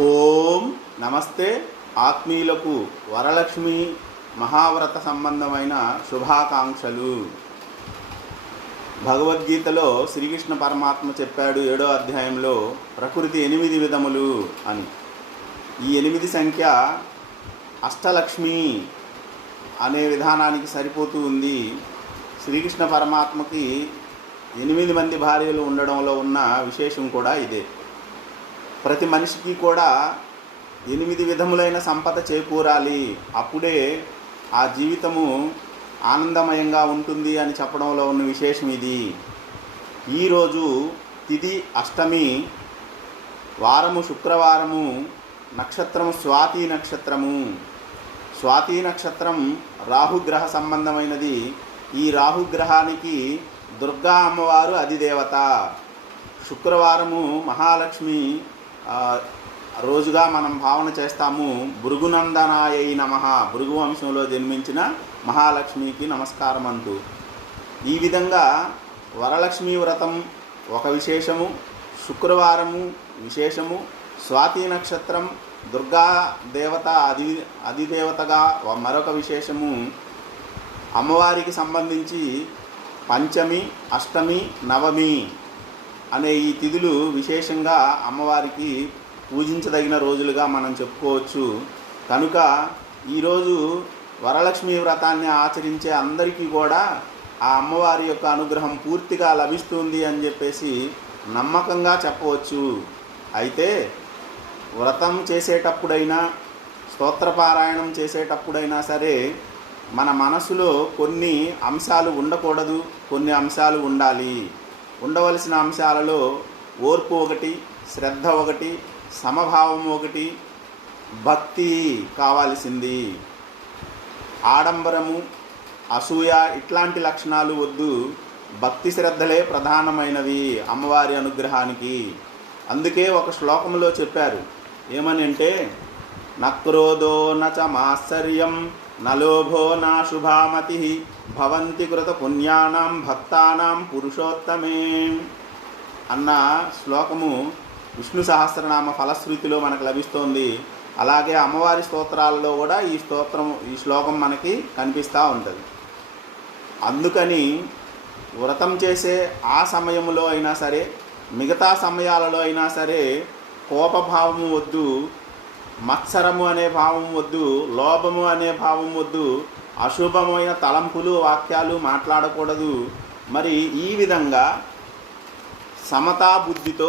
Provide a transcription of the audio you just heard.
ఓం నమస్తే. ఆత్మీయులకు వరలక్ష్మి మహావ్రత సంబంధమైన శుభాకాంక్షలు. భగవద్గీతలో శ్రీకృష్ణ పరమాత్మ చెప్పాడు 7వ అధ్యాయంలో ప్రకృతి 8 విధములు అని. ఈ 8 సంఖ్య అష్టలక్ష్మి అనే విధానానికి సరిపోతూ ఉంది. శ్రీకృష్ణ పరమాత్మకి 8 మంది భార్యలు ఉండడంలో ఉన్న విశేషం కూడా ఇదే. ప్రతి మనిషికి కూడా 8 విధములైన సంపద చేకూరాలి, అప్పుడే ఆ జీవితము ఆనందమయంగా ఉంటుంది అని చెప్పడంలో ఉన్న విశేషం ఇది. ఈరోజు తిథి అష్టమి, వారము శుక్రవారము, నక్షత్రము స్వాతి నక్షత్రము. స్వాతి నక్షత్రం రాహుగ్రహ సంబంధమైనది. ఈ రాహుగ్రహానికి దుర్గా అమ్మవారు అధిదేవత. శుక్రవారము మహాలక్ష్మి రోజుగా మనం భావన చేస్తాము. భృగునందనాయై నమః, భృగు వంశంలో జన్మించిన మహాలక్ష్మికి నమస్కారం అంటూ. ఈ విధంగా వరలక్ష్మీ వ్రతం ఒక విశేషము, శుక్రవారము విశేషము, స్వాతి నక్షత్రం దుర్గా దేవత అధిదేవతగా మరొక విశేషము. అమ్మవారికి సంబంధించి పంచమి, అష్టమి, నవమి అనే ఈ తిథులు విశేషంగా అమ్మవారికి పూజించదగిన రోజులుగా మనం చెప్పుకోవచ్చు. కనుక ఈరోజు వరలక్ష్మీ వ్రతాన్ని ఆచరించే అందరికీ కూడా ఆ అమ్మవారి యొక్క అనుగ్రహం పూర్తిగా లభిస్తుంది అని చెప్పేసి నమ్మకంగా చెప్పవచ్చు. అయితే వ్రతం చేసేటప్పుడైనా, స్తోత్రపారాయణం చేసేటప్పుడైనా సరే మన మనసులో కొన్ని అంశాలు ఉండకూడదు, కొన్ని అంశాలు ఉండాలి. ఉండవలసిన అంశాలలో ఓర్పు ఒకటి, శ్రద్ధ ఒకటి, సమభావం ఒకటి, భక్తి కావాల్సింది. ఆడంబరము, అసూయ ఇట్లాంటి లక్షణాలు వద్దు. భక్తి శ్రద్ధలే ప్రధానమైనవి అమ్మవారి అనుగ్రహానికి. అందుకే ఒక శ్లోకంలో చెప్పారు, ఏమని అంటే, నక్రోధో నచ మాత్సర్యం నలోభో నా శుభామతి భవంతి కృత పుణ్యానాం భక్తానాం పురుషోత్తమే అన్న శ్లోకము విష్ణు సహస్రనామ ఫలశ్రుతిలో మనకు లభిస్తోంది. అలాగే అమ్మవారి స్తోత్రాలలో కూడా ఈ శ్లోకం మనకి కనిపిస్తూ ఉంటుంది. అందుకని వ్రతం చేసే ఆ సమయంలో అయినా సరే, మిగతా సమయాలలో అయినా సరే కోపభావము వద్దు, మత్సరము అనే భావం వద్దు, లోభము అనే భావం వద్దు, అశుభమైన తలంపులు వాక్యాలు మాట్లాడకూడదు. మరి ఈ విధంగా సమతా బుద్ధితో